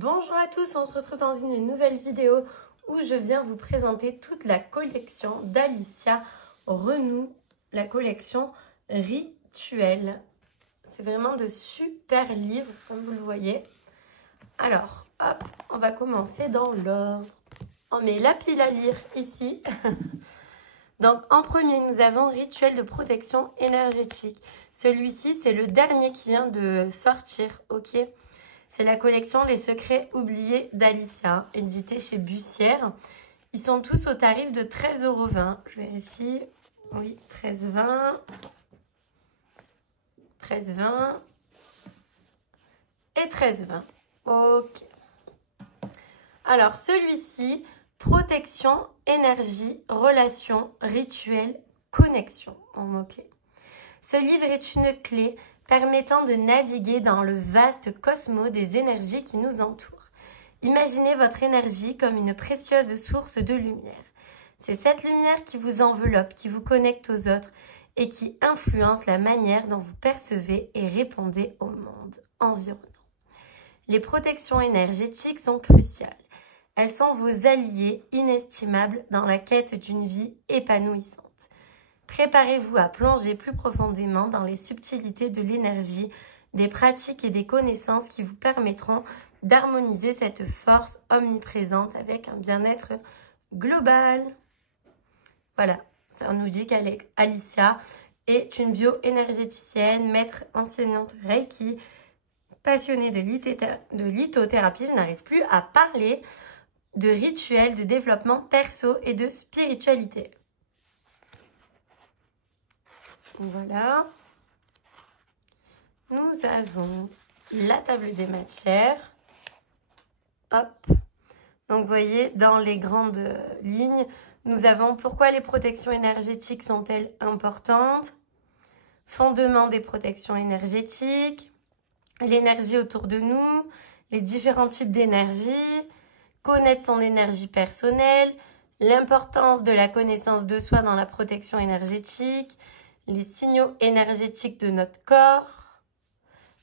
Bonjour à tous, on se retrouve dans une nouvelle vidéo où je viens vous présenter toute la collection d'Alicia Renoux, la collection Rituel. C'est vraiment de super livres comme vous le voyez. Alors, hop, on va commencer dans l'ordre. On met la pile à lire ici. Donc en premier, nous avons Rituel de protection énergétique. Celui-ci, c'est le dernier qui vient de sortir, ok ? C'est la collection Les Secrets Oubliés d'Alicia, édité chez Bussière. Ils sont tous au tarif de 13,20 €. Je vérifie. Oui, 13,20 €. 13,20 € et 13,20 €. Ok. Alors, celui-ci, protection, énergie, relation, rituel, connexion, en mots-clés. Ce livre est une clé permettant de naviguer dans le vaste cosmos des énergies qui nous entourent. Imaginez votre énergie comme une précieuse source de lumière. C'est cette lumière qui vous enveloppe, qui vous connecte aux autres et qui influence la manière dont vous percevez et répondez au monde environnant. Les protections énergétiques sont cruciales. Elles sont vos alliés inestimables dans la quête d'une vie épanouissante. Préparez-vous à plonger plus profondément dans les subtilités de l'énergie, des pratiques et des connaissances qui vous permettront d'harmoniser cette force omniprésente avec un bien-être global. Voilà, ça nous dit qu'Alicia est une bioénergéticienne, maître enseignante Reiki, passionnée de lithothérapie, je n'arrive plus à parler, de rituels, de développement perso et de spiritualité. Voilà. Nous avons la table des matières. Hop. Donc, vous voyez, dans les grandes lignes, nous avons pourquoi les protections énergétiques sont-elles importantes? Fondement des protections énergétiques, l'énergie autour de nous, les différents types d'énergie, connaître son énergie personnelle, l'importance de la connaissance de soi dans la protection énergétique, les signaux énergétiques de notre corps,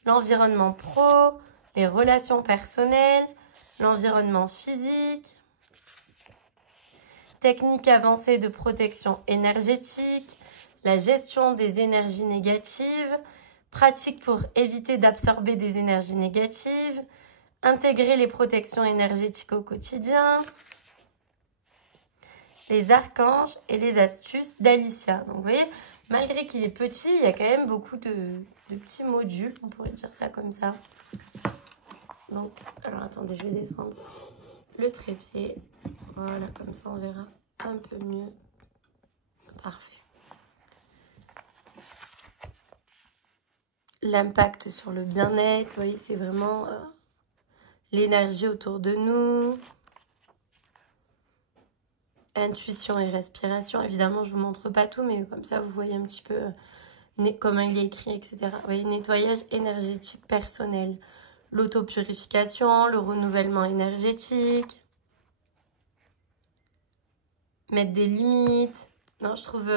l'environnement pro, les relations personnelles, l'environnement physique, techniques avancées de protection énergétique, la gestion des énergies négatives, pratiques pour éviter d'absorber des énergies négatives, intégrer les protections énergétiques au quotidien, les archanges et les astuces d'Alicia. Donc vous voyez, malgré qu'il est petit, il y a quand même beaucoup de petits modules, on pourrait dire ça comme ça. Donc, alors attendez, je vais descendre le trépied. Voilà, comme ça on verra un peu mieux. Parfait. L'impact sur le bien-être, vous voyez, c'est vraiment l'énergie autour de nous. Intuition et respiration. Évidemment, je ne vous montre pas tout, mais comme ça, vous voyez un petit peu comment il est écrit, etc. Vous voyez, nettoyage énergétique personnel, l'autopurification, le renouvellement énergétique, mettre des limites. Non, je trouve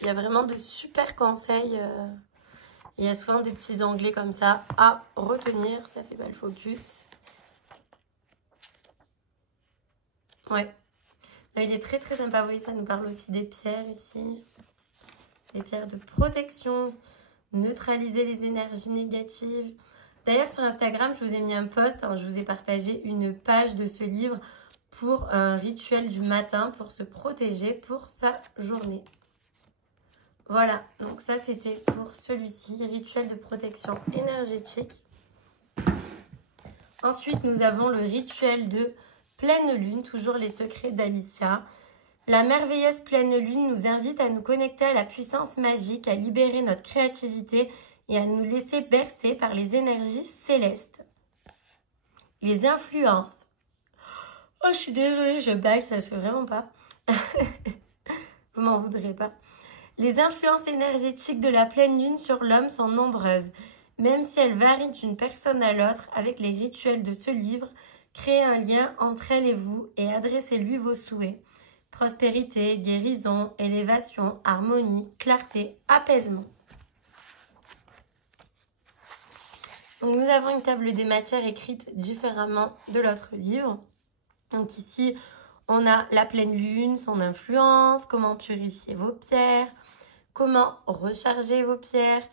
il y a vraiment de super conseils. Il y a souvent des petits onglets comme ça à retenir. Ça fait pas le focus. Ouais. Là, il est très très sympa. Vous voyez, ça nous parle aussi des pierres ici. Des pierres de protection. Neutraliser les énergies négatives. D'ailleurs, sur Instagram, je vous ai mis un post. Hein, je vous ai partagé une page de ce livre pour un rituel du matin pour se protéger pour sa journée. Voilà, donc ça c'était pour celui-ci, rituel de protection énergétique. Ensuite, nous avons le rituel de pleine lune, toujours les secrets d'Alicia. La merveilleuse pleine lune nous invite à nous connecter à la puissance magique, à libérer notre créativité et à nous laisser bercer par les énergies célestes. Les influences. Oh, je suis désolée, je baille, ça se fait vraiment pas. Vous m'en voudrez pas. Les influences énergétiques de la pleine lune sur l'homme sont nombreuses. Même si elles varient d'une personne à l'autre, avec les rituels de ce livre, créez un lien entre elle et vous et adressez-lui vos souhaits. Prospérité, guérison, élévation, harmonie, clarté, apaisement. Donc nous avons une table des matières écrite différemment de l'autre livre. Donc ici, on a la pleine lune, son influence, comment purifier vos pierres, comment recharger vos pierres.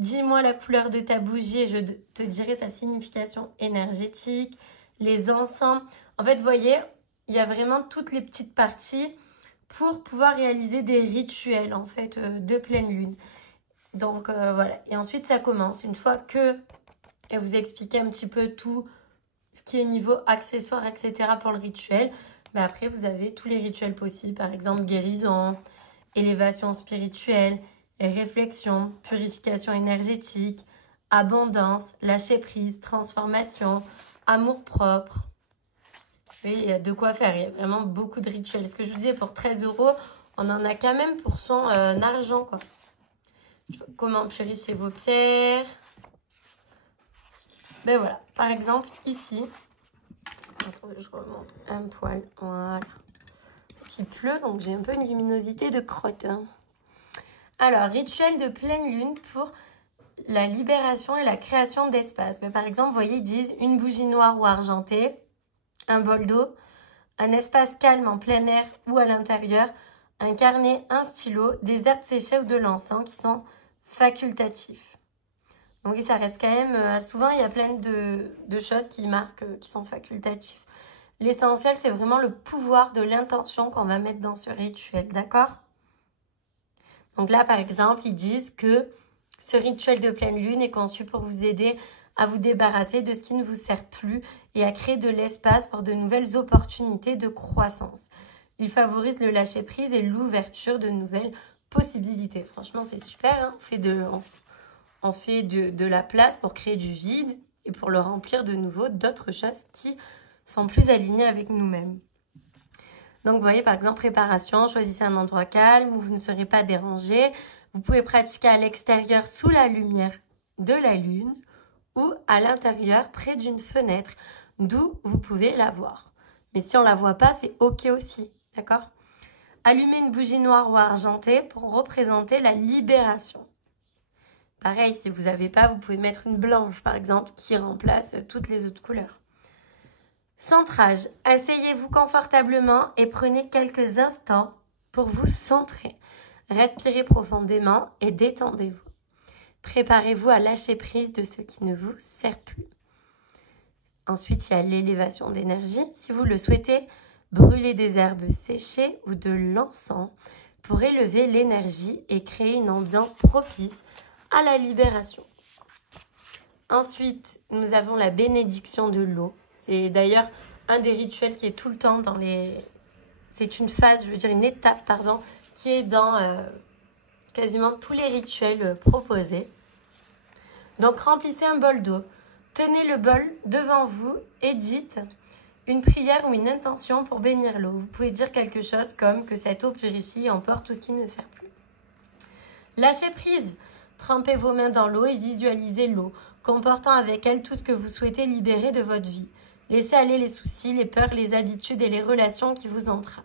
Dis-moi la couleur de ta bougie et je te dirai sa signification énergétique, les encens. En fait, vous voyez, il y a vraiment toutes les petites parties pour pouvoir réaliser des rituels en fait de pleine lune. Donc voilà, et ensuite ça commence. Une fois que elle vous explique un petit peu tout ce qui est niveau accessoires, etc. pour le rituel, mais après vous avez tous les rituels possibles, par exemple guérison, élévation spirituelle, réflexion, purification énergétique, abondance, lâcher prise, transformation, amour propre. Oui, il y a de quoi faire, il y a vraiment beaucoup de rituels. Ce que je vous disais, pour 13 €, on en a quand même pour son argent, quoi. Comment purifier vos pierres. Ben voilà, par exemple, ici, attendez, je remonte un poil, voilà. Il pleut, donc j'ai un peu une luminosité de crotte. Hein. Alors, rituel de pleine lune pour la libération et la création d'espace. Ben, par exemple, vous voyez, ils disent une bougie noire ou argentée, un bol d'eau, un espace calme en plein air ou à l'intérieur, un carnet, un stylo, des herbes séchées ou de l'encens qui sont facultatifs. Donc ça reste quand même, souvent il y a plein de choses qui marquent, qui sont facultatifs. L'essentiel, c'est vraiment le pouvoir de l'intention qu'on va mettre dans ce rituel, d'accord? Donc là, par exemple, ils disent que ce rituel de pleine lune est conçu pour vous aider à vous débarrasser de ce qui ne vous sert plus et à créer de l'espace pour de nouvelles opportunités de croissance. Il favorise le lâcher-prise et l'ouverture de nouvelles possibilités. Franchement, c'est super, hein? On fait de la place pour créer du vide et pour le remplir de nouveau d'autres choses qui sont plus alignées avec nous-mêmes. Donc, vous voyez, par exemple, préparation, choisissez un endroit calme où vous ne serez pas dérangé. Vous pouvez pratiquer à l'extérieur sous la lumière de la lune ou à l'intérieur près d'une fenêtre d'où vous pouvez la voir. Mais si on ne la voit pas, c'est OK aussi, d'accord? Allumez une bougie noire ou argentée pour représenter la libération. Pareil, si vous n'avez pas, vous pouvez mettre une blanche, par exemple, qui remplace toutes les autres couleurs. Centrage. Asseyez-vous confortablement et prenez quelques instants pour vous centrer. Respirez profondément et détendez-vous. Préparez-vous à lâcher prise de ce qui ne vous sert plus. Ensuite, il y a l'élévation d'énergie. Si vous le souhaitez, brûlez des herbes séchées ou de l'encens pour élever l'énergie et créer une ambiance propice à la libération. Ensuite, nous avons la bénédiction de l'eau. C'est d'ailleurs un des rituels qui est tout le temps dans les... C'est une phase, je veux dire une étape, pardon, qui est dans quasiment tous les rituels proposés. Donc, remplissez un bol d'eau. Tenez le bol devant vous et dites une prière ou une intention pour bénir l'eau. Vous pouvez dire quelque chose comme que cette eau purifie et emporte tout ce qui ne sert plus. Lâchez prise. Trempez vos mains dans l'eau et visualisez l'eau, comportant avec elle tout ce que vous souhaitez libérer de votre vie. Laissez aller les soucis, les peurs, les habitudes et les relations qui vous entravent.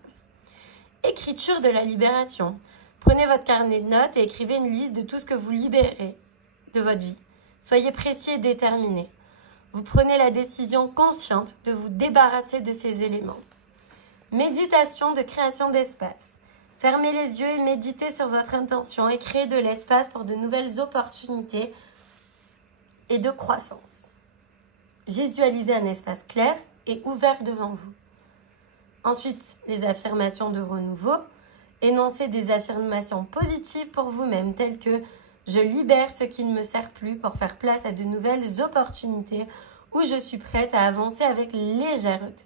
Écriture de la libération. Prenez votre carnet de notes et écrivez une liste de tout ce que vous libérez de votre vie. Soyez précis et déterminé. Vous prenez la décision consciente de vous débarrasser de ces éléments. Méditation de création d'espace. Fermez les yeux et méditez sur votre intention et créez de l'espace pour de nouvelles opportunités et de croissance. Visualisez un espace clair et ouvert devant vous. Ensuite, les affirmations de renouveau. Énoncez des affirmations positives pour vous-même telles que « Je libère ce qui ne me sert plus pour faire place à de nouvelles opportunités où je suis prête à avancer avec légèreté. »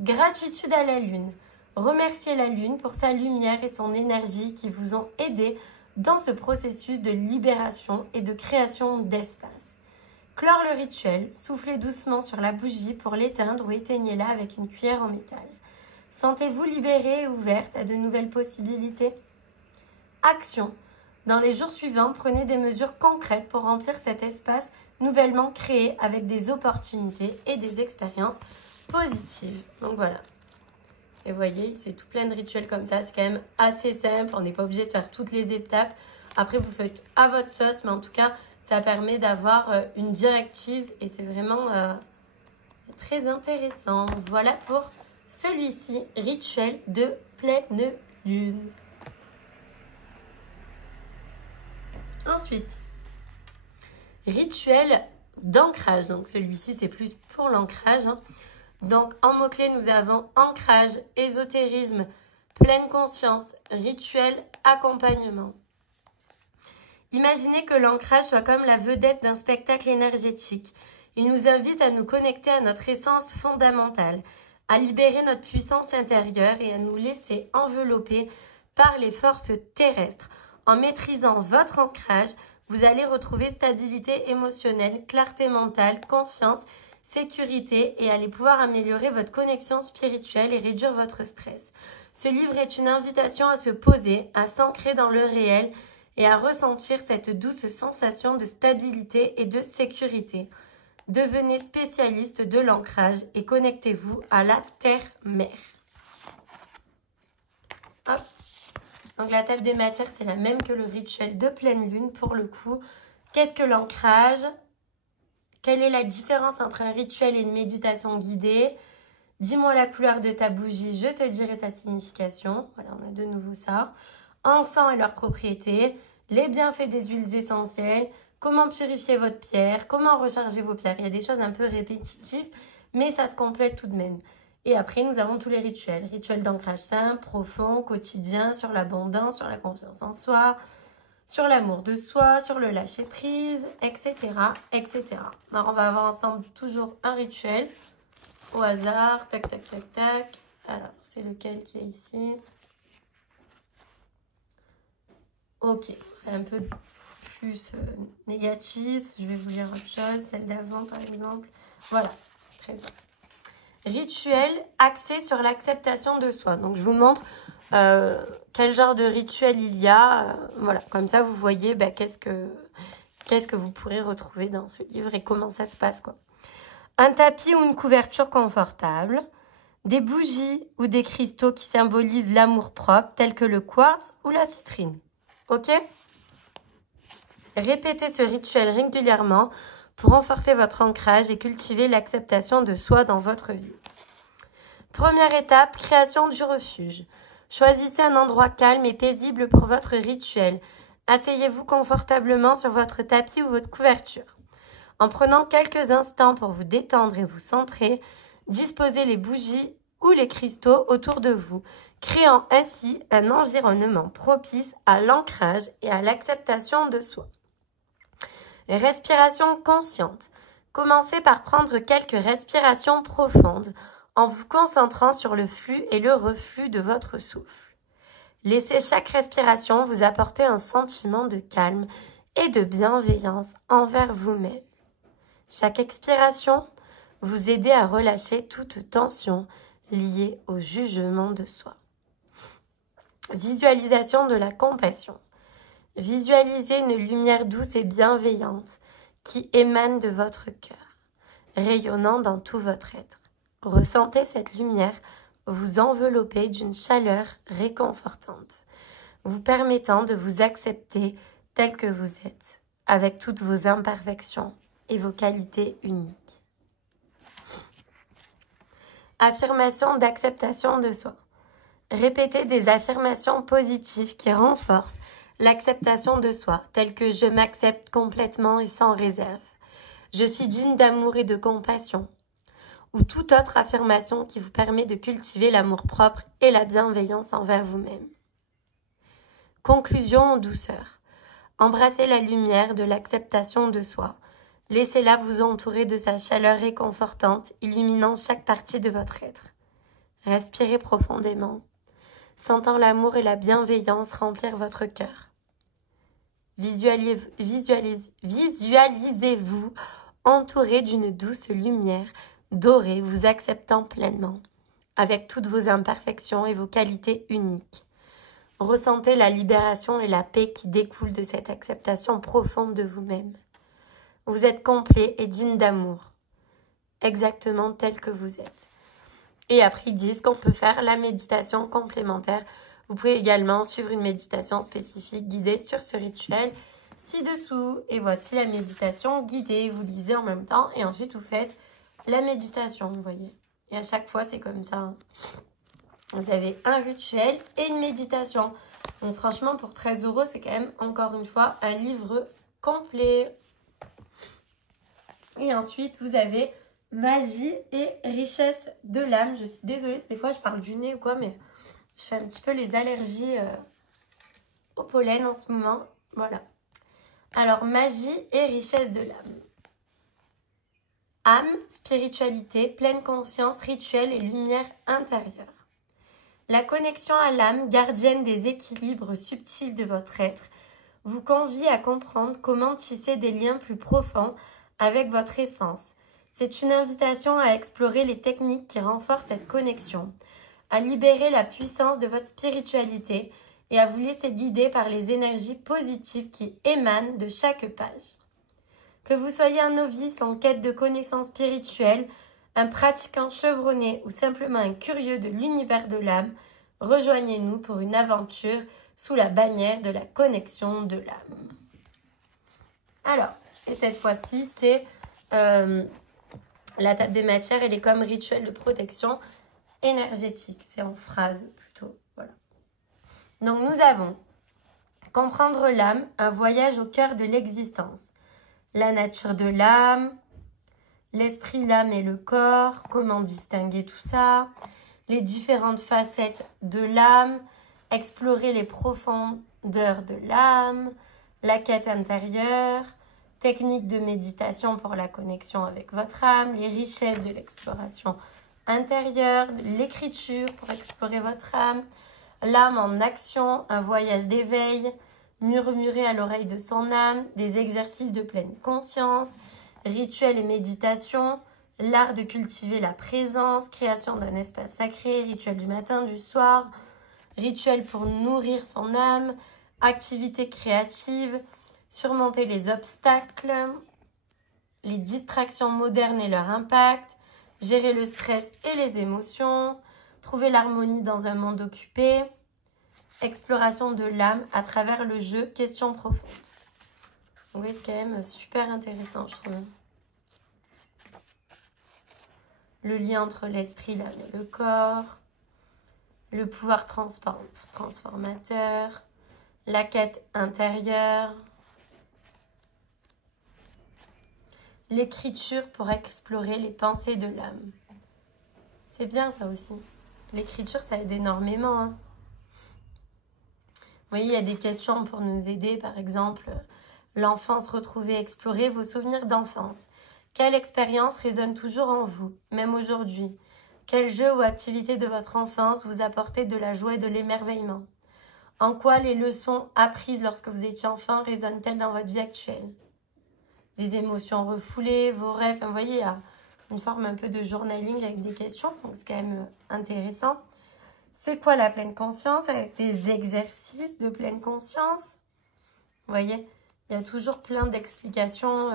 Gratitude à la lune. Remerciez la lune pour sa lumière et son énergie qui vous ont aidé dans ce processus de libération et de création d'espace. Clore le rituel, soufflez doucement sur la bougie pour l'éteindre ou éteignez-la avec une cuillère en métal. Sentez-vous libérée et ouverte à de nouvelles possibilités? Action. Dans les jours suivants, prenez des mesures concrètes pour remplir cet espace nouvellement créé avec des opportunités et des expériences positives. Donc voilà. Et vous voyez, c'est tout plein de rituels comme ça. C'est quand même assez simple. On n'est pas obligé de faire toutes les étapes. Après, vous faites à votre sauce. Mais en tout cas, Ça permet d'avoir une directive et c'est vraiment très intéressant. Voilà pour celui-ci, rituel de pleine lune. Ensuite, rituel d'ancrage. Donc celui-ci, c'est plus pour l'ancrage. Donc en mots-clés, nous avons ancrage, ésotérisme, pleine conscience, rituel, accompagnement. Imaginez que l'ancrage soit comme la vedette d'un spectacle énergétique. Il nous invite à nous connecter à notre essence fondamentale, à libérer notre puissance intérieure et à nous laisser envelopper par les forces terrestres. En maîtrisant votre ancrage, vous allez retrouver stabilité émotionnelle, clarté mentale, confiance, sécurité et allez pouvoir améliorer votre connexion spirituelle et réduire votre stress. Ce livre est une invitation à se poser, à s'ancrer dans le réel et à ressentir cette douce sensation de stabilité et de sécurité. Devenez spécialiste de l'ancrage et connectez-vous à la terre-mère. Hop. Donc la table des matières, c'est la même que le rituel de pleine lune pour le coup. Qu'est-ce que l'ancrage? Quelle est la différence entre un rituel et une méditation guidée? Dis-moi la couleur de ta bougie, je te dirai sa signification. Voilà, on a de nouveau ça. Encens et leurs propriétés, les bienfaits des huiles essentielles, comment purifier votre pierre, comment recharger vos pierres. Il y a des choses un peu répétitives, mais ça se complète tout de même. Et après, nous avons tous les rituels. Rituels d'ancrage simple, profond, quotidien, sur l'abondance, sur la confiance en soi, sur l'amour de soi, sur le lâcher-prise, etc., etc. Alors, on va avoir ensemble toujours un rituel au hasard. Tac, tac, tac, tac. Alors, c'est lequel qui est ici? Ok, c'est un peu plus négatif. Je vais vous lire autre chose, celle d'avant par exemple. Voilà, très bien. Rituel axé sur l'acceptation de soi. Donc, je vous montre quel genre de rituel il y a. Voilà, comme ça, vous voyez qu'est-ce que vous pourrez retrouver dans ce livre et comment ça se passe, quoi. Un tapis ou une couverture confortable, des bougies ou des cristaux qui symbolisent l'amour-propre, tels que le quartz ou la citrine. Ok? Répétez ce rituel régulièrement pour renforcer votre ancrage et cultiver l'acceptation de soi dans votre vie. Première étape, création du refuge. Choisissez un endroit calme et paisible pour votre rituel. Asseyez-vous confortablement sur votre tapis ou votre couverture. En prenant quelques instants pour vous détendre et vous centrer, disposez les bougies ou les cristaux autour de vous, créant ainsi un environnement propice à l'ancrage et à l'acceptation de soi. Respiration consciente. Commencez par prendre quelques respirations profondes en vous concentrant sur le flux et le reflux de votre souffle. Laissez chaque respiration vous apporter un sentiment de calme et de bienveillance envers vous-même. Chaque expiration vous aide à relâcher toute tension liée au jugement de soi. Visualisation de la compassion. Visualisez une lumière douce et bienveillante qui émane de votre cœur, rayonnant dans tout votre être. Ressentez cette lumière vous envelopper d'une chaleur réconfortante, vous permettant de vous accepter tel que vous êtes, avec toutes vos imperfections et vos qualités uniques. Affirmation d'acceptation de soi. Répétez des affirmations positives qui renforcent l'acceptation de soi, telle que je m'accepte complètement et sans réserve. Je suis digne d'amour et de compassion. Ou toute autre affirmation qui vous permet de cultiver l'amour-propre et la bienveillance envers vous-même. Conclusion en douceur. Embrassez la lumière de l'acceptation de soi. Laissez-la vous entourer de sa chaleur réconfortante, illuminant chaque partie de votre être. Respirez profondément, sentant l'amour et la bienveillance remplir votre cœur. Visualisez-vous entouré d'une douce lumière dorée vous acceptant pleinement, avec toutes vos imperfections et vos qualités uniques. Ressentez la libération et la paix qui découlent de cette acceptation profonde de vous-même. Vous êtes complet et digne d'amour, exactement tel que vous êtes. Et après, ils disent qu'on peut faire la méditation complémentaire. Vous pouvez également suivre une méditation spécifique guidée sur ce rituel. ci-dessous. Et voici la méditation guidée. Vous lisez en même temps et ensuite vous faites la méditation, vous voyez. Et à chaque fois, c'est comme ça. Vous avez un rituel et une méditation. Donc franchement, pour 13 €, c'est quand même, encore une fois, un livre complet. Et ensuite, vous avez magie et richesse de l'âme. Je suis désolée, des fois je parle du nez ou quoi, mais je fais un petit peu les allergies au pollen en ce moment. Voilà. Alors, magie et richesse de l'âme. Âme, spiritualité, pleine conscience, rituel et lumière intérieure. La connexion à l'âme, gardienne des équilibres subtils de votre être, vous convie à comprendre comment tisser des liens plus profonds avec votre essence. C'est une invitation à explorer les techniques qui renforcent cette connexion, à libérer la puissance de votre spiritualité et à vous laisser guider par les énergies positives qui émanent de chaque page. Que vous soyez un novice en quête de connaissances spirituelles, un pratiquant chevronné ou simplement un curieux de l'univers de l'âme, rejoignez-nous pour une aventure sous la bannière de la connexion de l'âme. Alors, et cette fois-ci, c'est la table des matières, elle est comme rituel de protection énergétique. C'est en phrase plutôt. Voilà. Donc, nous avons comprendre l'âme, un voyage au cœur de l'existence. La nature de l'âme, l'esprit, l'âme et le corps, comment distinguer tout ça, les différentes facettes de l'âme, explorer les profondeurs de l'âme, la quête intérieure, technique de méditation pour la connexion avec votre âme, les richesses de l'exploration intérieure, l'écriture pour explorer votre âme, l'âme en action, un voyage d'éveil, murmurer à l'oreille de son âme, des exercices de pleine conscience, rituels et méditation, l'art de cultiver la présence, création d'un espace sacré, rituel du matin, du soir, rituel pour nourrir son âme, activité créative, surmonter les obstacles, les distractions modernes et leur impact, gérer le stress et les émotions, trouver l'harmonie dans un monde occupé, exploration de l'âme à travers le jeu questions profondes. Oui, c'est quand même super intéressant, je trouve. Le lien entre l'esprit, l'âme et le corps, le pouvoir transformateur, la quête intérieure, l'écriture pour explorer les pensées de l'âme. C'est bien ça aussi. L'écriture, ça aide énormément. Hein. Vous voyez, il y a des questions pour nous aider. Par exemple, l'enfance retrouvée, explorer vos souvenirs d'enfance. Quelle expérience résonne toujours en vous, même aujourd'hui? Quel jeu ou activité de votre enfance vous apportait de la joie et de l'émerveillement? En quoi les leçons apprises lorsque vous étiez enfant résonnent-elles dans votre vie actuelle? Des émotions refoulées, vos rêves, vous voyez, il y a une forme un peu de journaling avec des questions, donc c'est quand même intéressant. C'est quoi la pleine conscience avec des exercices de pleine conscience? Vous voyez, il y a toujours plein d'explications.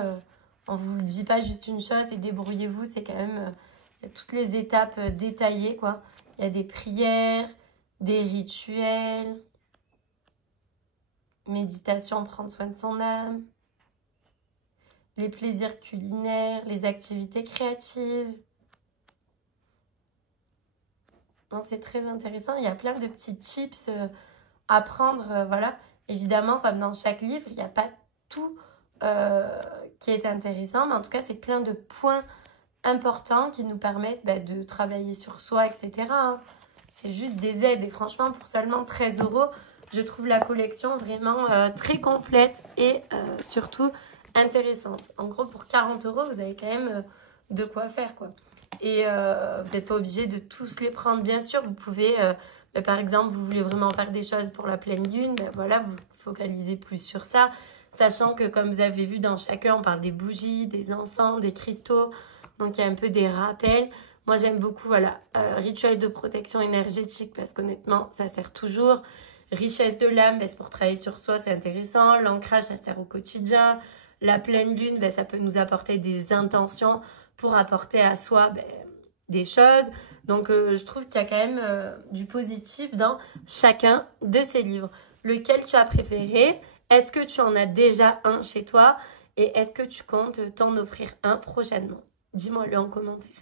On ne vous le dit pas juste une chose et débrouillez-vous. C'est quand même il y a toutes les étapes détaillées, quoi. Il y a des prières, des rituels, méditation, prendre soin de son âme, les plaisirs culinaires, les activités créatives. C'est très intéressant. Il y a plein de petits tips à prendre. Voilà. Évidemment, comme dans chaque livre, il n'y a pas tout qui est intéressant. Mais en tout cas, c'est plein de points importants qui nous permettent de travailler sur soi, etc. Hein. C'est juste des aides. Et franchement, pour seulement 13 €, je trouve la collection vraiment très complète et surtout intéressante. En gros, pour 40 €, vous avez quand même de quoi faire, quoi. Et vous n'êtes pas obligé de tous les prendre, bien sûr. Vous pouvez, par exemple, vous voulez vraiment faire des choses pour la pleine lune, voilà, vous focalisez plus sur ça. Sachant que, comme vous avez vu, dans chacun, on parle des bougies, des encens, des cristaux. Donc, il y a un peu des rappels. Moi, j'aime beaucoup, voilà, rituel de protection énergétique parce qu'honnêtement, ça sert toujours. Richesse de l'âme, c'est pour travailler sur soi, c'est intéressant. L'ancrage, ça sert au quotidien. La pleine lune, ça peut nous apporter des intentions pour apporter à soi des choses. Donc, je trouve qu'il y a quand même du positif dans chacun de ces livres. Lequel tu as préféré? Est-ce que tu en as déjà un chez toi et est-ce que tu comptes t'en offrir un prochainement? Dis-moi-le en commentaire.